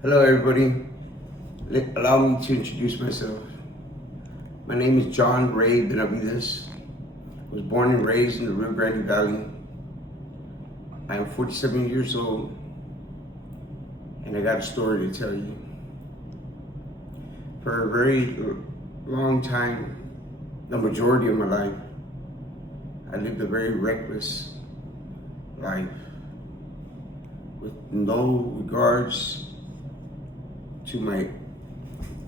Hello, everybody. Allow me to introduce myself. My name is John Ray Benavides. I was born and raised in the Rio Grande Valley. I am 47 years old, and I got a story to tell you. For a very long time, the majority of my life, I lived a very reckless life with no regards to my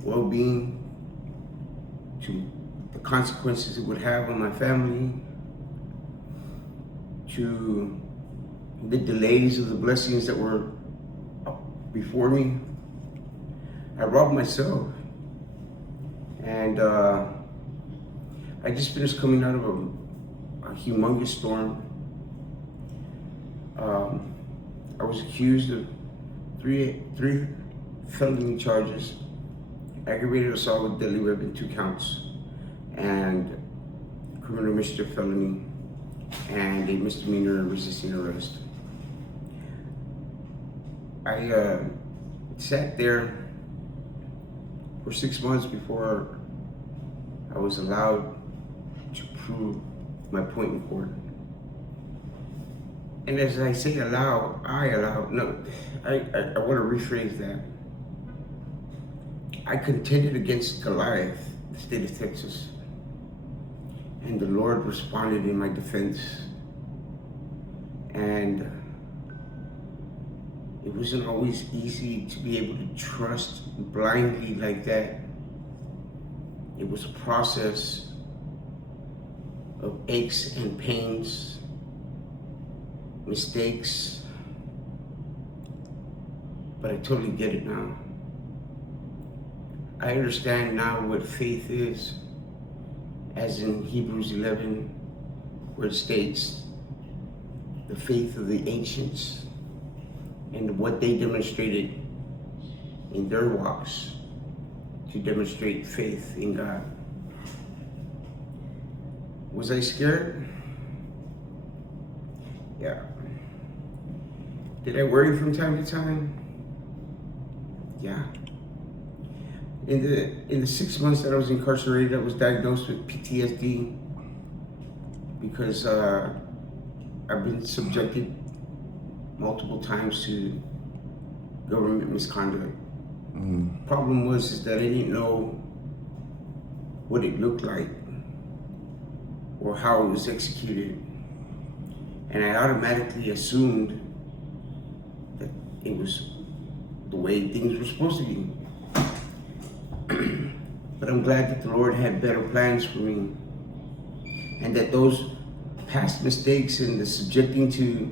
well-being, to the consequences it would have on my family, to the delays of the blessings that were before me. I robbed myself. And I just finished coming out of a humongous storm. I was accused of three felony charges: aggravated assault with deadly weapon, 2 counts, and criminal mischief felony, and a misdemeanor resisting arrest. I sat there for 6 months before I was allowed to prove my point in court. And as I say I want to rephrase that. I contended against Goliath, the state of Texas, and the Lord responded in my defense. And it wasn't always easy to be able to trust blindly like that. It was a process of aches and pains, mistakes, but I totally get it now. I understand now what faith is, as in Hebrews 11, where it states the faith of the ancients and what they demonstrated in their walks to demonstrate faith in God. Was I scared? Yeah. Did I worry from time to time? Yeah. In the 6 months that I was incarcerated, I was diagnosed with PTSD because I've been subjected multiple times to government misconduct. Problem was is that I didn't know what it looked like or how it was executed, and I automatically assumed that it was the way things were supposed to be. But I'm glad that the Lord had better plans for me, and that those past mistakes and the subjecting to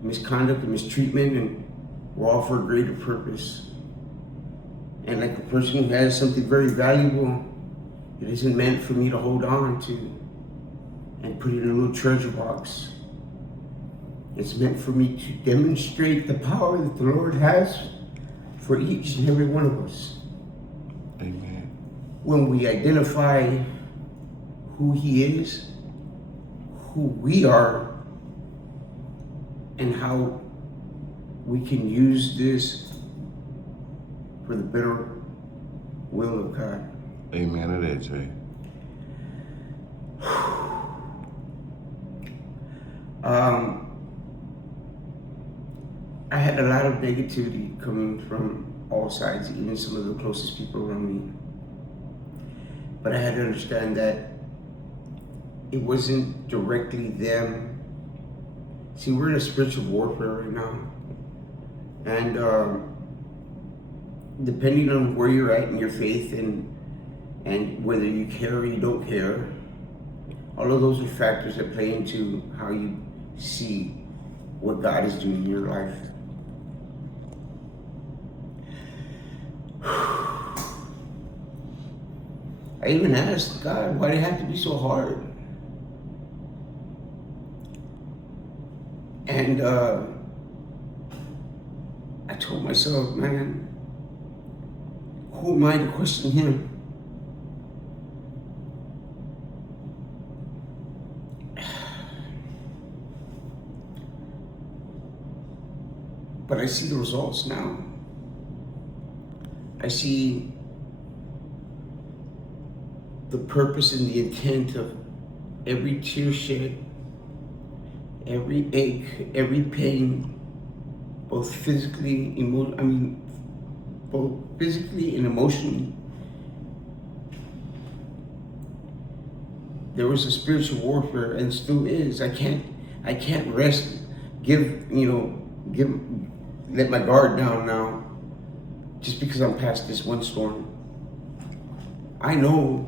misconduct and mistreatment and were all for a greater purpose. And like a person who has something very valuable, it isn't meant for me to hold on to and put it in a little treasure box. It's meant for me to demonstrate the power that the Lord has for each and every one of us. Amen. When we identify who He is, who we are, and how we can use this for the better will of God. Amen to that, Jay. I had a lot of negativity coming from all sides, even some of the closest people around me. But I had to understand that it wasn't directly them. See, we're in a spiritual warfare right now. And depending on where you're at in your faith and whether you care or you don't care, all of those are factors that play into how you see what God is doing in your life. I even asked God, why did it have to be so hard? And I told myself, man, who am I to question Him? But I see the results now. I see the purpose and the intent of every tear shed, every ache, every pain, both physically, both physically and emotionally. There was a spiritual warfare, and still is. I can't rest, let my guard down now, just because I'm past this one storm. I know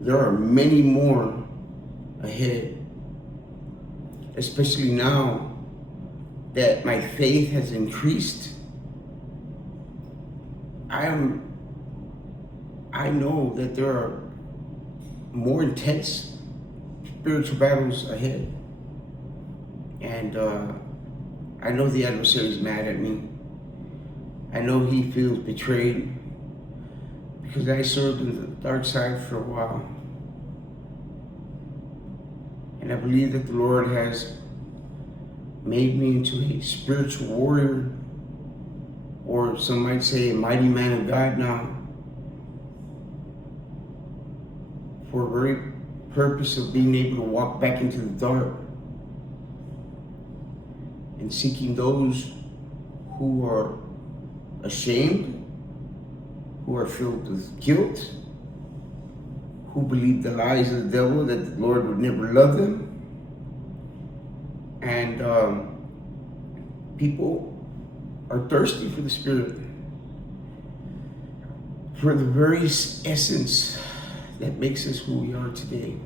there are many more ahead, especially now that my faith has increased. I know that there are more intense spiritual battles ahead. And I know the adversary is mad at me. I know he feels betrayed because I served in the dark side for a while. And I believe that the Lord has made me into a spiritual warrior, or some might say a mighty man of God now, for a very purpose of being able to walk back into the dark and seeking those who are ashamed, who are filled with guilt, who believe the lies of the devil that the Lord would never love them. And people are thirsty for the Spirit, for the very essence that makes us who we are today.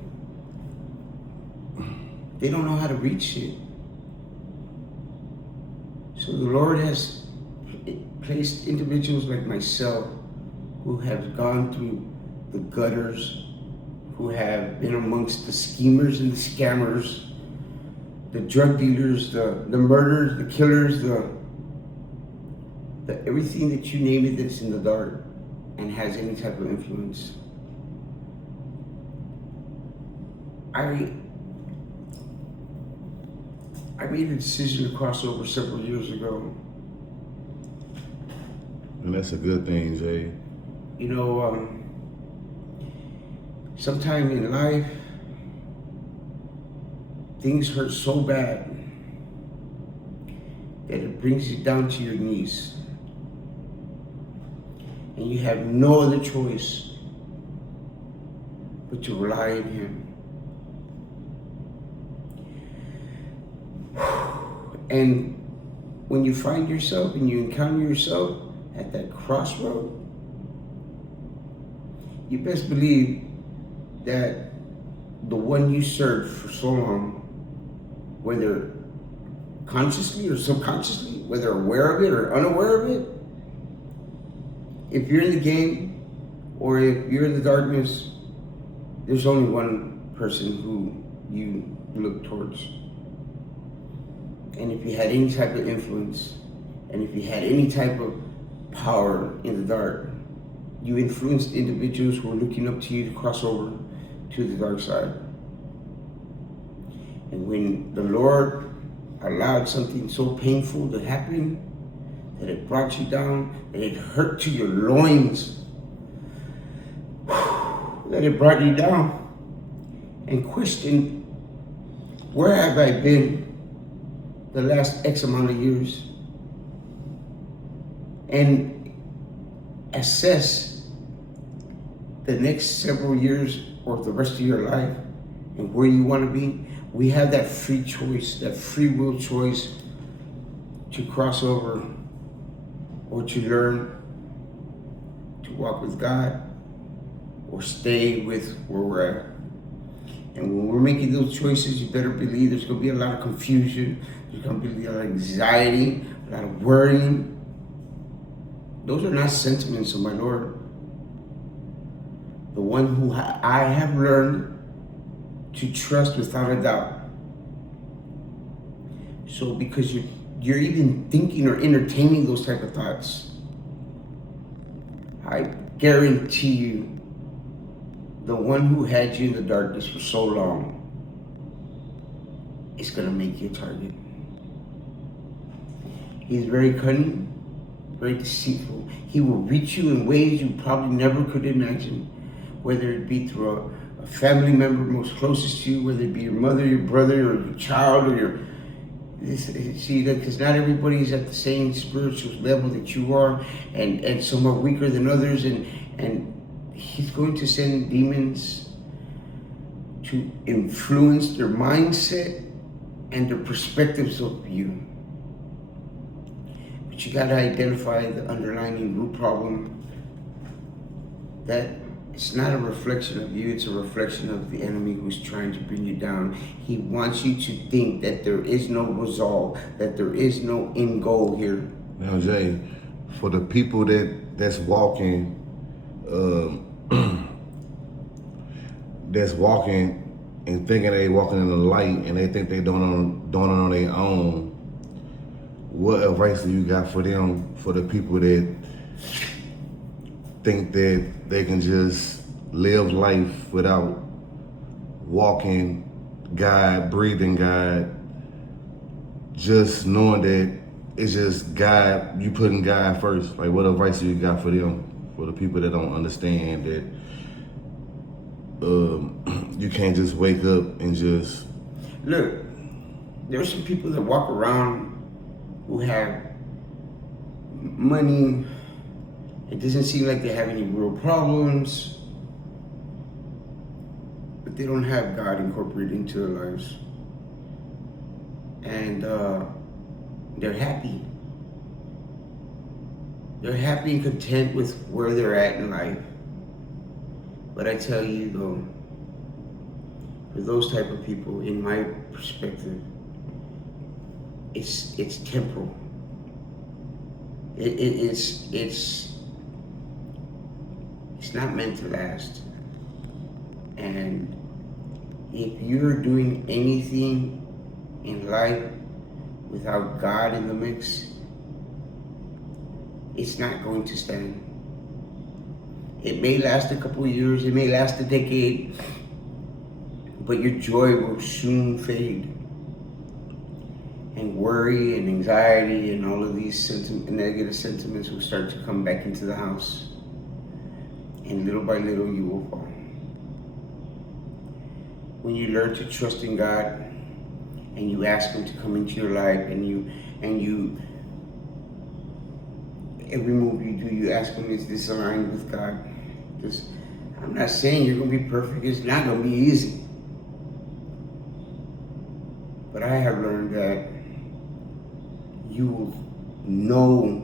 They don't know how to reach it. So the Lord has placed individuals like myself who have gone through the gutters, who have been amongst the schemers and the scammers, the drug dealers, the murderers, the killers, the everything that you name it that's in the dark and has any type of influence. I made a decision to cross over several years ago. And that's a good thing, Jay. Sometime in life, things hurt so bad that it brings you down to your knees. And you have no other choice but to rely on Him. And when you find yourself and you encounter yourself at that crossroad, you best believe that the one you served for so long, whether consciously or subconsciously, whether aware of it or unaware of it, if you're in the game or if you're in the darkness, there's only one person who you look towards. And if you had any type of influence, and if you had any type of power in the dark, you influenced individuals who were looking up to you to cross over to the dark side. And when the Lord allowed something so painful to happen, that it brought you down, that it hurt to your loins, that it brought you down and questioned, where have I been the last X amount of years? And assess the next several years or the rest of your life and where you want to be. We have that free choice, that free will choice to cross over or to learn to walk with God or stay with where we're at. And when we're making those choices, you better believe there's going to be a lot of confusion. There's going to be a lot of anxiety, a lot of worrying. Those are not sentiments of my Lord. The one who I have learned to trust without a doubt. So because you're even thinking or entertaining those type of thoughts, I guarantee you, the one who had you in the darkness for so long is going to make you a target. He's very cunning. very deceitful. He will reach you in ways you probably never could imagine, whether it be through a family member most closest to you, whether it be your mother, your brother, or your child, or your see that because not everybody's at the same spiritual level that you are, and some are weaker than others, and he's going to send demons to influence their mindset and their perspectives of you. But you got to identify the underlying root problem. That it's not a reflection of you, it's a reflection of the enemy who's trying to bring you down. He wants you to think that there is no resolve, that there is no end goal here. Now, Jay, for the people that's walking, that's walking and thinking they walking in the light and they think they doing it on their own, what advice do you got for them, for the people that think that they can just live life without walking God, breathing God, just knowing that it's just God, you putting God first? Like, what advice do you got for them, for the people that don't understand that you can't just wake up and just... Look, there are some people that walk around who have money. It doesn't seem like they have any real problems, but they don't have God incorporated into their lives. And they're happy. They're happy and content with where they're at in life. But I tell you though, for those type of people, in my perspective, it's temporal. It's not meant to last. And if you're doing anything in life without God in the mix, it's not going to stand. It may last a couple of years, it may last a decade, but your joy will soon fade. And worry and anxiety and all of these negative sentiments will start to come back into the house. And little by little you will fall. When you learn to trust in God and you ask Him to come into your life and you every move you do, you ask Him, is this aligned with God? Because I'm not saying you're going to be perfect. It's not going to be easy. But I have learned that you will know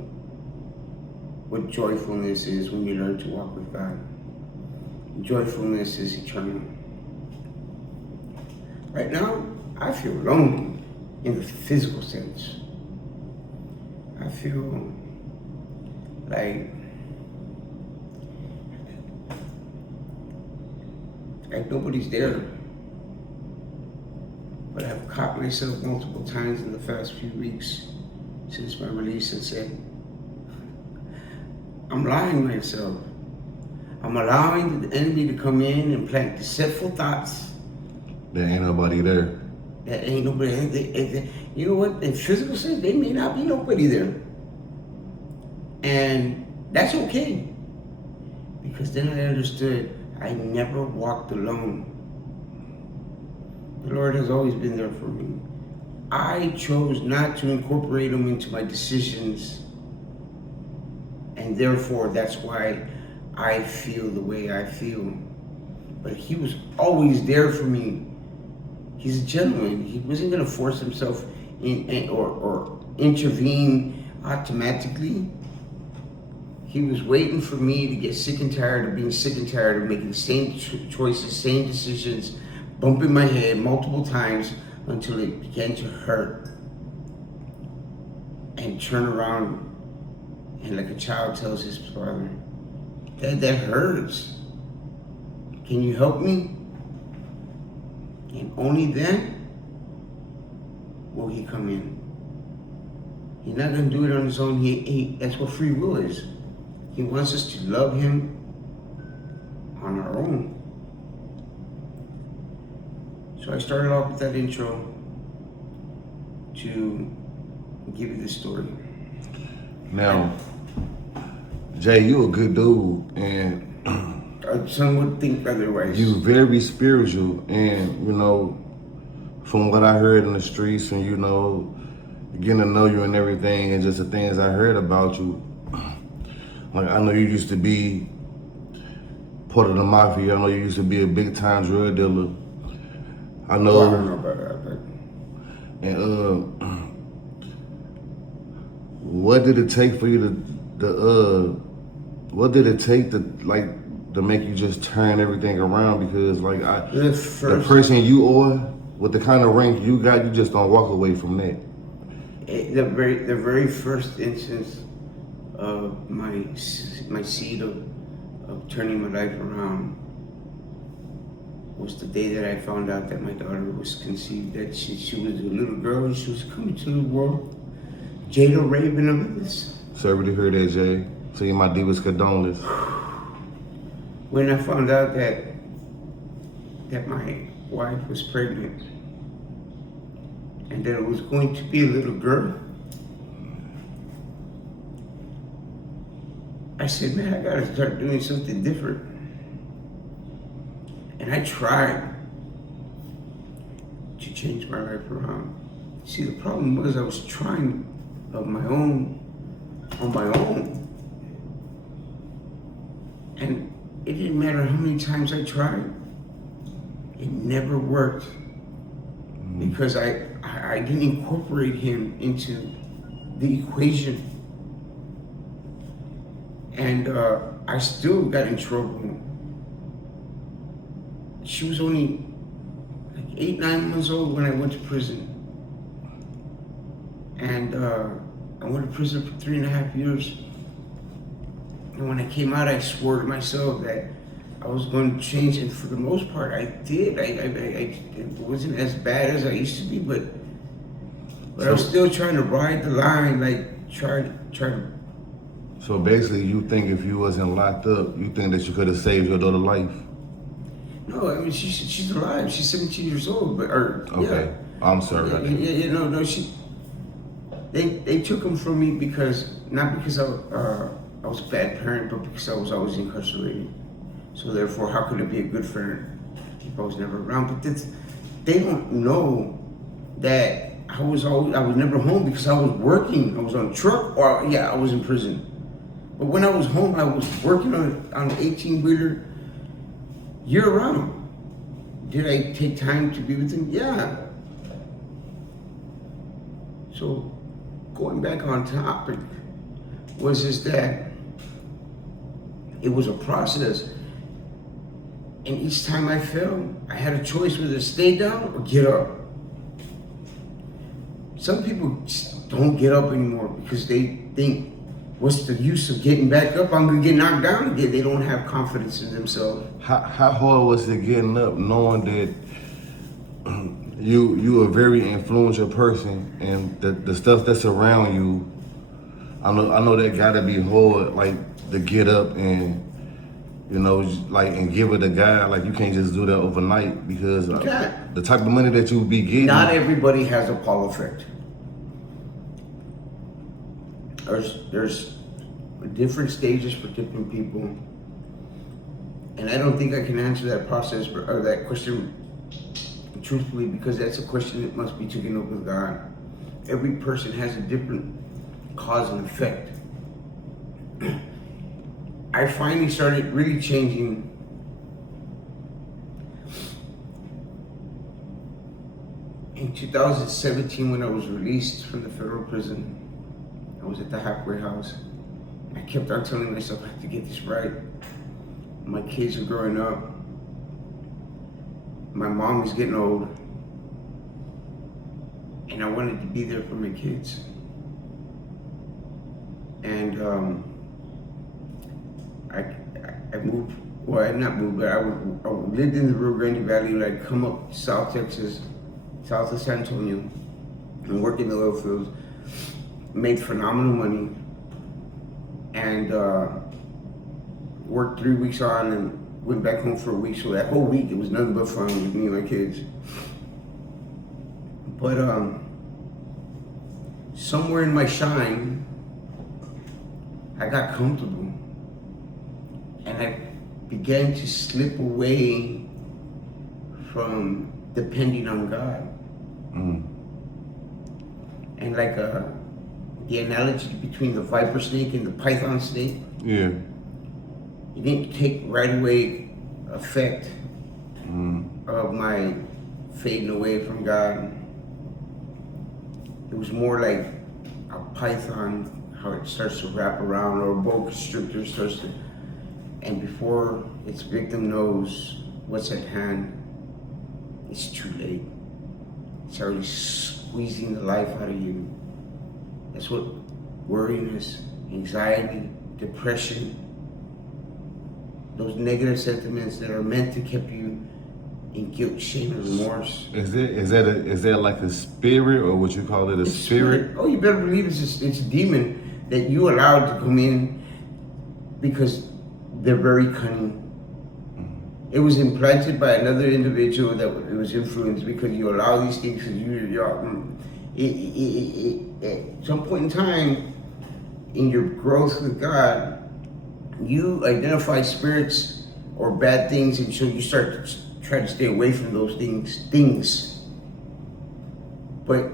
what joyfulness is when you learn to walk with God. Joyfulness is eternal. Right now, I feel lonely in the physical sense. I feel like nobody's there. But I've caught myself multiple times in the past few weeks since my release and said, I'm lying to myself. I'm allowing the enemy to come in and plant deceitful thoughts. There ain't nobody there. There ain't nobody. You know what? In physical sense, there may not be nobody there. And that's okay. Because then I understood I never walked alone. The Lord has always been there for me. I chose not to incorporate Him into my decisions. And therefore, that's why I feel the way I feel. But He was always there for me. He's a gentleman. He wasn't going to force Himself in or intervene automatically. He was waiting for me to get sick and tired of being sick and tired of making the same choices, same decisions, bumping my head multiple times until it began to hurt. And turn around and like a child tells his father, Dad, that hurts. Can you help me? And only then will he come in. He's not going to do it on his own. That's what free will is. He wants us to love him on our own. So I started off with that intro to give you this story. Now, Jay, you a good dude, and Some would think otherwise. you very spiritual, and from what I heard in the streets, and getting to know you and everything, and just the things I heard about you. Like, I know you used to be part of the mafia. I know you used to be a big time drug dealer. I know. Well, I don't know about that, but And what did it take for you what did it take to make you just turn everything around? Because the person you are, with the kind of rank you got, you just don't walk away from that. the very first instance of my seed of turning my life around was the day that I found out that my daughter was conceived. That she was a little girl and she was coming to the world. Jada Raven of this. So I really heard that, Jay. So you my deepest condolences. When I found out that my wife was pregnant and that it was going to be a little girl, I said, man, I gotta start doing something different. And I tried to change my life around. See, the problem was I was trying on my own. And it didn't matter how many times I tried, it never worked. Because I didn't incorporate him into the equation. And I still got in trouble. She was only like 8, 9 months old when I went to prison. And I went to prison for 3.5 years. And when I came out, I swore to myself that I was going to change, and for the most part, I did. It wasn't as bad as I used to be, but I was still trying to ride the line, like try to. So basically, you think if you wasn't locked up, you think that you could have saved your daughter's life? No, I mean she's alive. She's 17 years old, but okay. Yeah. I'm sorry. No. They took him from me not because I was a bad parent, but because I was always incarcerated. So therefore, how could it be a good friend if I was never around? But they don't know that I was never home because I was working. I was on a truck, or I was in prison. But when I was home, I was working on an 18-wheeler year-round. Did I take time to be with him? Yeah. So going back on topic was that it was a process. And each time I fell, I had a choice whether to stay down or get up. Some people just don't get up anymore because they think, what's the use of getting back up? I'm gonna get knocked down again. They don't have confidence in themselves. How hard was it getting up, knowing that you a very influential person, and the stuff that's around you? I know that gotta be hard, like to get up and and give it a guy. Like, you can't just do that overnight because the type of money that you be getting. Not everybody has a Paul effect. There's different stages for different people, and I don't think I can answer that that question truthfully, because that's a question that must be taken up with God. Every person has a different cause and effect. I finally started really changing in 2017 when I was released from the federal prison. I was at the halfway house. I kept on telling myself I have to get this right. My kids are growing up. My mom is getting old. And I wanted to be there for my kids. And I moved, well, I not moved, but I lived in the Rio Grande Valley. I'd come up to South Texas, south of San Antonio, and work in the oil fields. Made phenomenal money, and worked 3 weeks on and went back home for a week. So that whole week, it was nothing but fun with me and my kids. But somewhere in my shine, I got comfortable. and I began to slip away from depending on God. And like the analogy between the viper snake and the python snake, Yeah. it didn't take right away effect of my fading away from God. It was more like a python, how it starts to wrap around, or a boa constrictor starts to, and before its victim knows what's at hand, it's too late. It's already squeezing the life out of you. That's what worriness, anxiety, depression, those negative sentiments that are meant to keep you in guilt, shame, and remorse. Is that like a spirit, or what you call it, a It's spirit? Oh, you better believe it's a demon that you allowed to come in, because they're very cunning. It was implanted by another individual that it was influenced, because you allow these things, because at some point in time in your growth with God, you identify spirits or bad things, and so you start to try to stay away from those things. But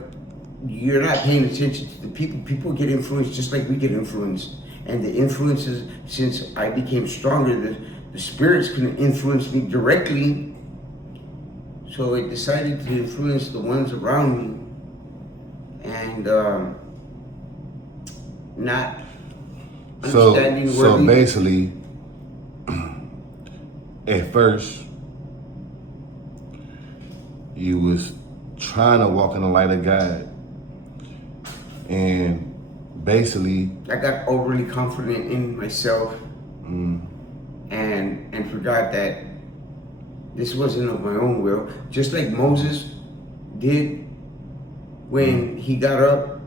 you're not paying attention to the people. People get influenced just like we get influenced. And the influences, since I became stronger, the spirits couldn't influence me directly. So it decided to influence the ones around me. And not understanding So basically, at first, you was trying to walk in the light of God, and basically, I got overly confident in myself, and forgot that this wasn't of my own will. Just like Moses did when he got up,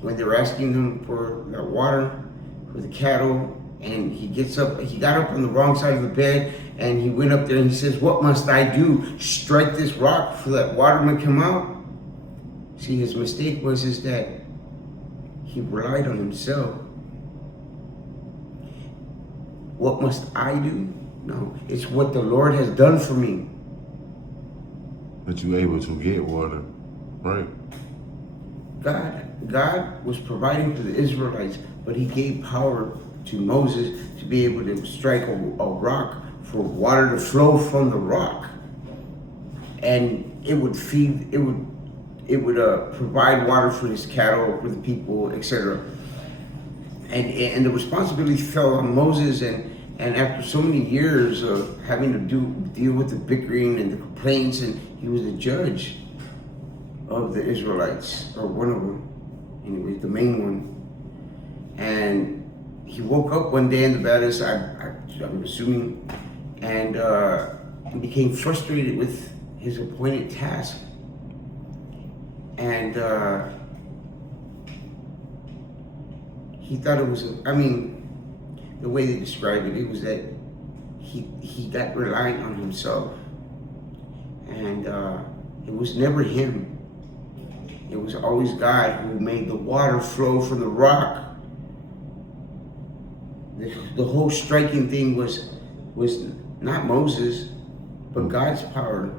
when they were asking him for the water for the cattle, and he got up on the wrong side of the bed, and he went up there and he says, "What must I do? Strike this rock for that water to come out?" See, his mistake was that he relied on himself. What must I do? No, it's what the Lord has done for me. but you able to get water, right? God was providing for the Israelites, but he gave power to Moses to be able to strike a rock for water to flow from the rock. And it would provide water for his cattle, for the people, etc. And the responsibility fell on Moses, and after so many years of having to deal with the bickering and the complaints, and he was the judge of the Israelites, or one of them, anyway, the main one. And he woke up one day in the Badis, I'm assuming, and became frustrated with his appointed task. And he thought it was, the way they described it was that he got reliant on himself. And it was never him. It was always God who made the water flow from the rock. The whole striking thing was not Moses, but God's power.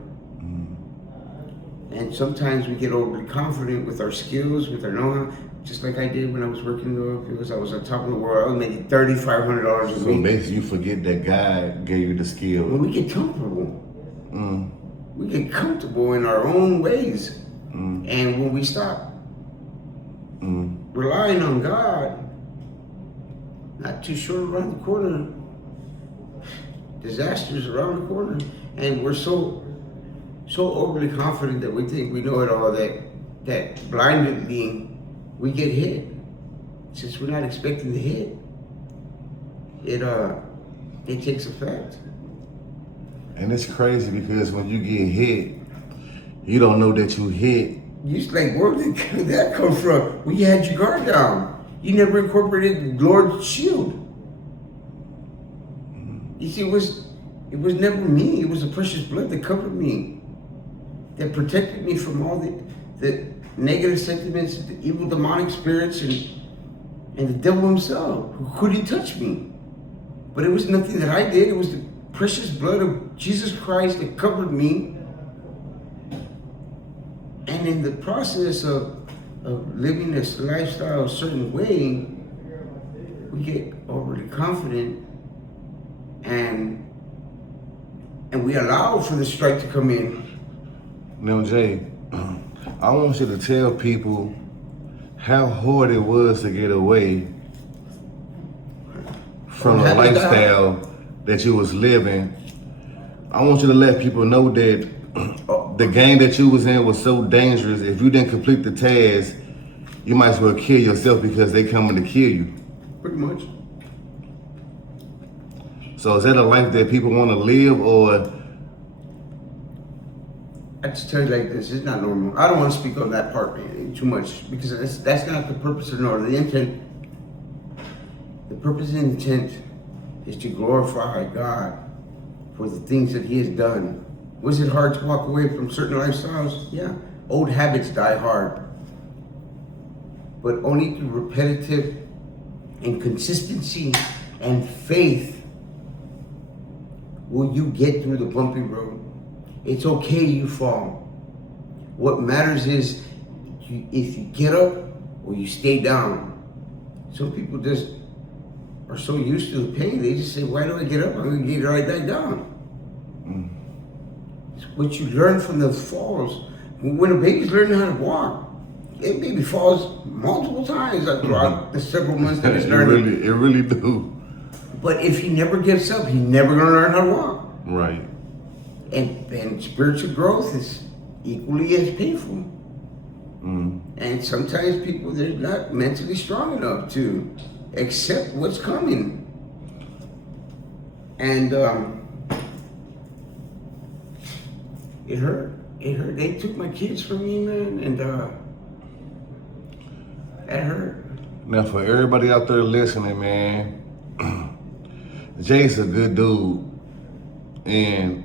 And sometimes we get overly confident with our skills, with our know-how, just like I did when I was working in the oil fields. I was on top of the world. I was making $3,500 a week. So basically, you forget that God gave you the skill. When we get comfortable, we get comfortable in our own ways. And when we stop relying on God, not too short around the corner, disasters around the corner, and we're so overly confident that we think we know it all, that blindly we get hit. Since we're not expecting the hit, it takes effect. And it's crazy because when you get hit, you don't know that you hit. You just like, where did that come from? Well, you had your guard down. You never incorporated the Lord's shield. You see, it was never me. It was the precious blood that covered me, that protected me from all the negative sentiments, the evil demonic spirits, and the devil himself, who couldn't touch me. But it was nothing that I did. It was the precious blood of Jesus Christ that covered me. And in the process of living this lifestyle a certain way, we get overly confident and we allow for the strike to come in. Now, Jay, I want you to tell people how hard it was to get away from the lifestyle that you was living. I want you to let people know that the game that you was in was so dangerous. If you didn't complete the task, you might as well kill yourself because they coming to kill you. Pretty much. So is that a life that people want to live, or? I just tell you like this, it's not normal. I don't want to speak on that part, man, too much, because that's not the purpose nor the intent. The purpose and intent is to glorify God for the things that He has done. Was it hard to walk away from certain lifestyles? Yeah. Old habits die hard. But only through repetitive and consistency and faith will you get through the bumpy road. It's okay you fall. What matters is if you get up or you stay down. Some people just are so used to the pain, they just say, why do I get up? I'm going to get right back down. It's what you learn from the falls. When a baby's learning how to walk, a baby falls multiple times throughout the several months that it's learning. It really do. But if he never gets up, he's never going to learn how to walk. Right. And spiritual growth is equally as painful. And sometimes people, they're not mentally strong enough to accept what's coming. And it hurt. It hurt. They took my kids from me, man, and that hurt. Now, for everybody out there listening, man, Jay's a good dude, and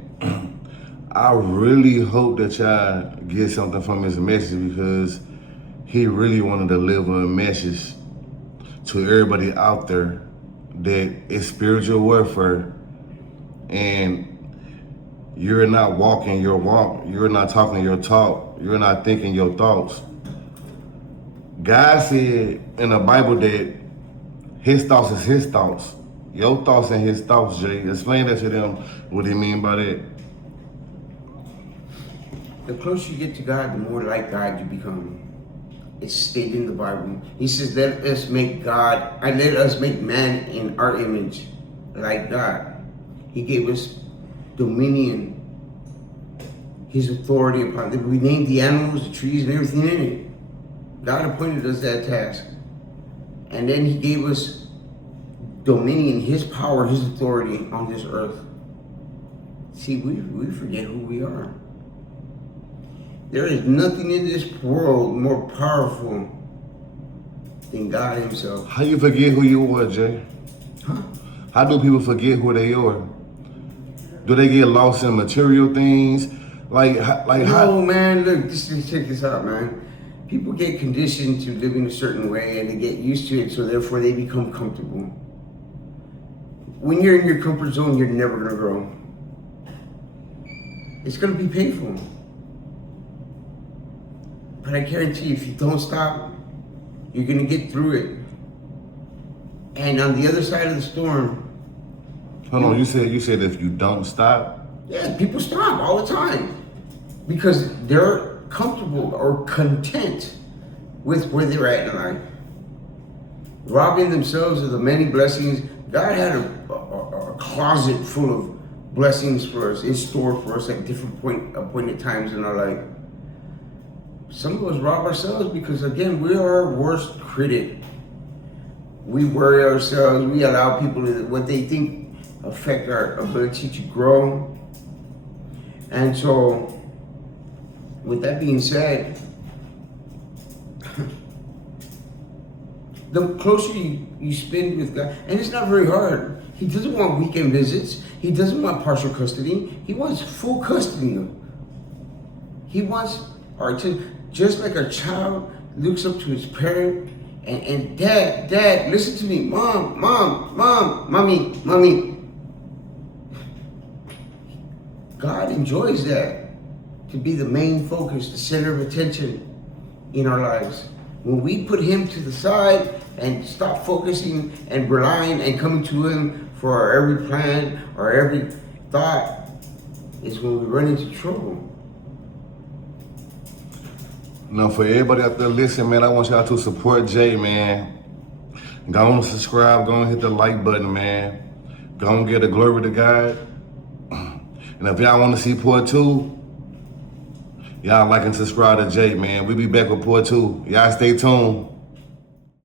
I really hope that y'all get something from his message, because he really wanted to deliver a message to everybody out there that it's spiritual warfare, and you're not walking your walk, you're not talking your talk, you're not thinking your thoughts. God said in the Bible that His thoughts is His thoughts. Your thoughts and His thoughts, Jay. Explain that to them, what do you mean by that? The closer you get to God, the more like God you become. It's stated in the Bible. He says, let us make man in our image, like God. He gave us dominion, His authority upon them. We named the animals, the trees, and everything in it. God appointed us that task. And then He gave us dominion, His power, His authority on this earth. See, we forget who we are. There is nothing in this world more powerful than God Himself. How you forget who you are, Jay? Huh? How do people forget who they are? Do they get lost in material things? No, man, look, check this out, man. People get conditioned to live in a certain way and they get used to it, so therefore they become comfortable. When you're in your comfort zone, you're never gonna grow. It's gonna be painful. But I guarantee you, if you don't stop, you're gonna get through it. And on the other side of the storm. Hold on, you said if you don't stop? Yeah, people stop all the time. Because they're comfortable or content with where they're at in life. Robbing themselves of the many blessings. God had a closet full of blessings for us, in store for us at different appointed times in our life. Some of us rob ourselves because, again, we are our worst critic. We worry ourselves. We allow people to, what they think affect our ability to grow. And so, with that being said, the closer you spend with God, and it's not very hard. He doesn't want weekend visits. He doesn't want partial custody. He wants full custody. He wants our attention. Just like a child looks up to his parent, And dad, listen to me. Mom, mommy. God enjoys that, to be the main focus, the center of attention in our lives. When we put him to the side and stop focusing and relying and coming to him for our every plan or every thought, is when we run into trouble. Now, for everybody out there listening, man, I want y'all to support Jay, man. Go on and subscribe. Go on and hit the like button, man. Go on and give the glory to God. And if y'all want to see part 2, y'all like and subscribe to Jay, man. We be back with part 2. Y'all stay tuned.